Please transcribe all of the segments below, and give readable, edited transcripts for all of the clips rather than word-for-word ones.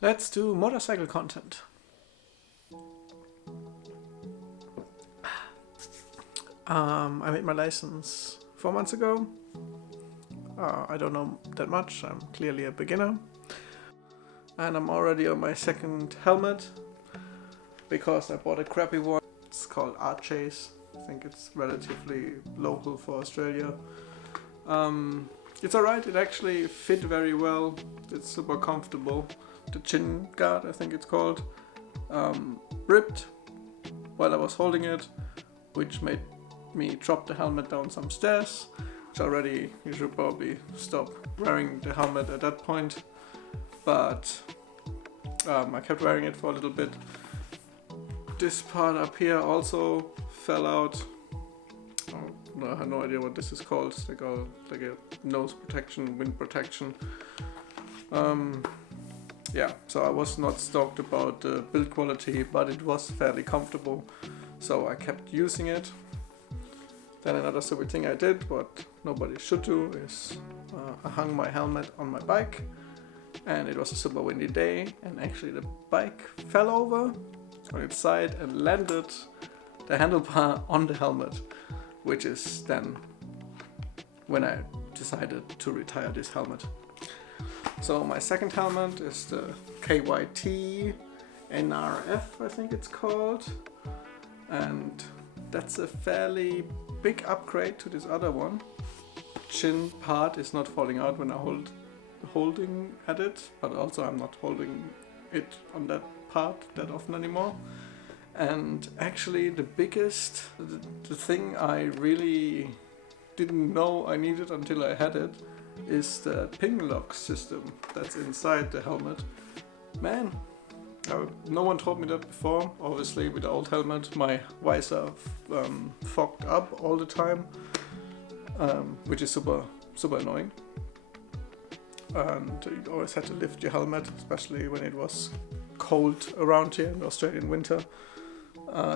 Let's do motorcycle content. I made my license 4 months ago. I don't know that much. I'm clearly a beginner. And I'm already on my second helmet because I bought a crappy one. It's called Art Chase. I think it's relatively local for Australia. It's alright, it actually fit very well. It's super comfortable. The chin guard, I think it's called, ripped while I was holding it, which made me drop the helmet down some stairs. Which already, you should probably stop wearing the helmet at that point. But I kept wearing it for a little bit. This part up here also fell out. I have no idea what this is called. It's like a nose protection, wind protection. Yeah, so I was not stoked about the build quality, but it was fairly comfortable, so I kept using it. Then another stupid thing I did, what nobody should do, is I hung my helmet on my bike, and it was a super windy day, and actually the bike fell over on its side and landed the handlebar on the helmet, which is then when I decided to retire this helmet. So my second helmet is the KYT NRF, I think it's called, and that's a fairly big upgrade to this other one. Chin part is not falling out when I holding at it, but also I'm not holding it on that part that often anymore. And actually the thing I really didn't know I needed until I had it is the ping lock system that's inside the helmet. Man, no one told me that before. Obviously with the old helmet my visor fogged up all the time, which is super annoying. And you always had to lift your helmet, especially when it was cold around here in the Australian winter.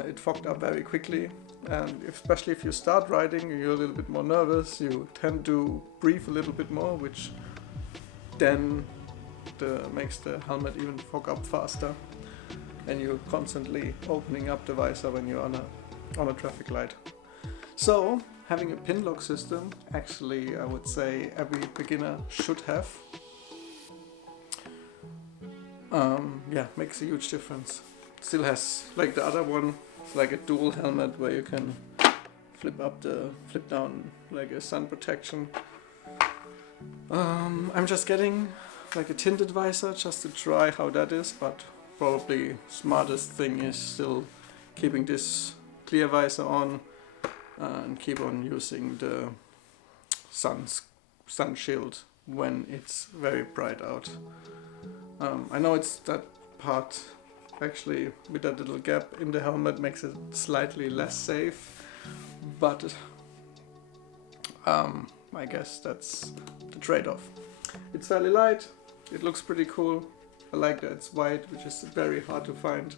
It fogged up very quickly, and especially if you start riding and you're a little bit more nervous, you tend to breathe a little bit more, which then makes the helmet even fog up faster, and you're constantly opening up the visor when you're on a traffic light. So having a pin lock system, actually I would say every beginner should have. Makes a huge difference. Still has, like the other one, it's like a dual helmet where you can flip down like a sun protection. I'm just getting like a tinted visor just to try how that is, but probably smartest thing is still keeping this clear visor on and keep on using the sun shield when it's very bright out. I know it's that part actually with that little gap in the helmet makes it slightly less safe, but I guess that's the trade-off. It's fairly light, it looks pretty cool. I like that it's white, which is very hard to find,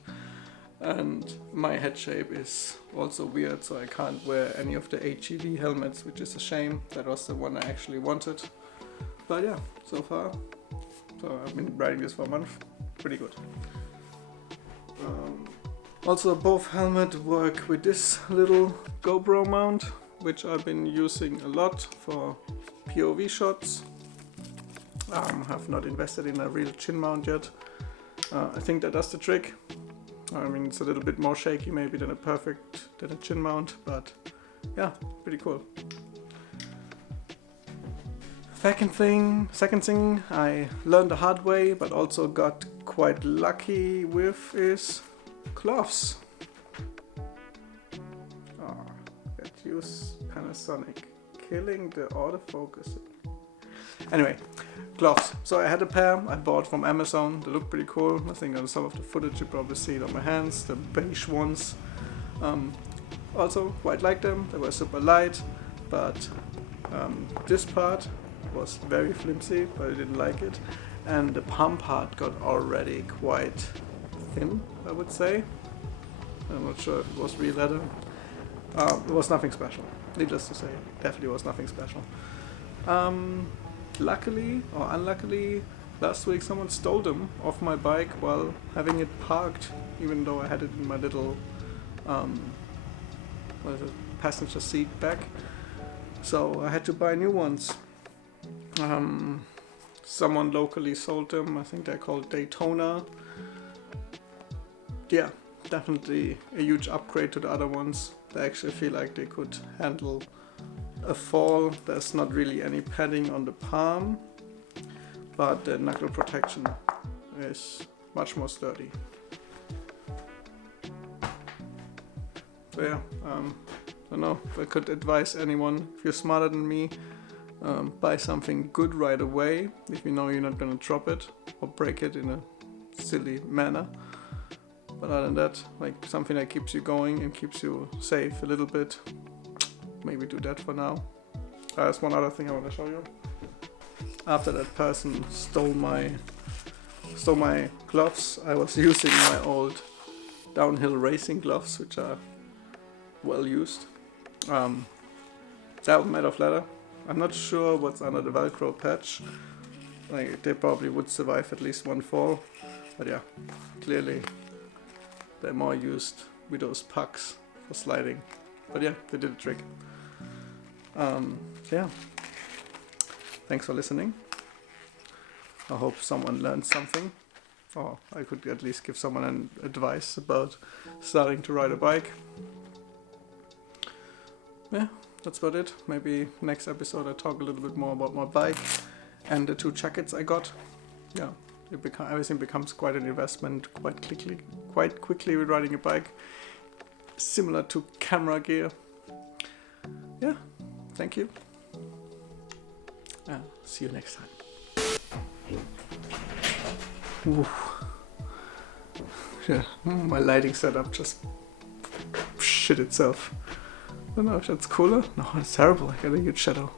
and my head shape is also weird, so I can't wear any of the HEV helmets, which is a shame. That was the one I actually wanted. But yeah, so I've been riding this for a month, pretty good. Also both helmets work with this little GoPro mount, which I've been using a lot for POV shots. Have not invested in a real chin mount yet. I think that does the trick. I mean, it's a little bit more shaky maybe than a chin mount, but yeah, pretty cool. Second thing I learned the hard way, but also got quite lucky with, is gloves. Let's use Panasonic, killing the autofocus. Anyway, gloves. So I had a pair I bought from Amazon. They look pretty cool. I think on some of the footage you probably see it on my hands, the beige ones. Also quite like them. They were super light, but this part was very flimsy, but I didn't like it. And the palm part got already quite thin, I would say. I'm not sure if it was real leather. It was nothing special. Needless to say, definitely was nothing special. Luckily or unluckily, last week someone stole them off my bike while having it parked, even though I had it in my little passenger seat back. So I had to buy new ones. Someone locally sold them. I think they're called Daytona. Yeah, definitely a huge upgrade to the other ones. They actually feel like they could handle a fall. There's not really any padding on the palm, but the knuckle protection is much more sturdy. So yeah, I don't know if I could advise anyone, if you're smarter than me, buy something good right away if you know you're not gonna drop it or break it in a silly manner. But other than that, like something that keeps you going and keeps you safe a little bit, maybe do that for now. There's one other thing I want to show you. After that person stole my gloves, I was using my old downhill racing gloves, which are well used. They're made of leather. I'm not sure what's under the Velcro patch. Like they probably would survive at least one fall, but yeah, clearly they're more used with those pucks for sliding. But yeah, they did a trick. Yeah. Thanks for listening. I hope someone learned something, or I could at least give someone an advice about starting to ride a bike. Yeah, that's about it. Maybe next episode I talk a little bit more about my bike and the 2 jackets I got. Yeah, everything becomes quite an investment quite quickly with riding a bike, similar to camera gear. Yeah, thank you. See you next time. Ooh. Yeah, my lighting setup just shit itself. I don't know if that's cooler. No, it's terrible. I got a huge shadow.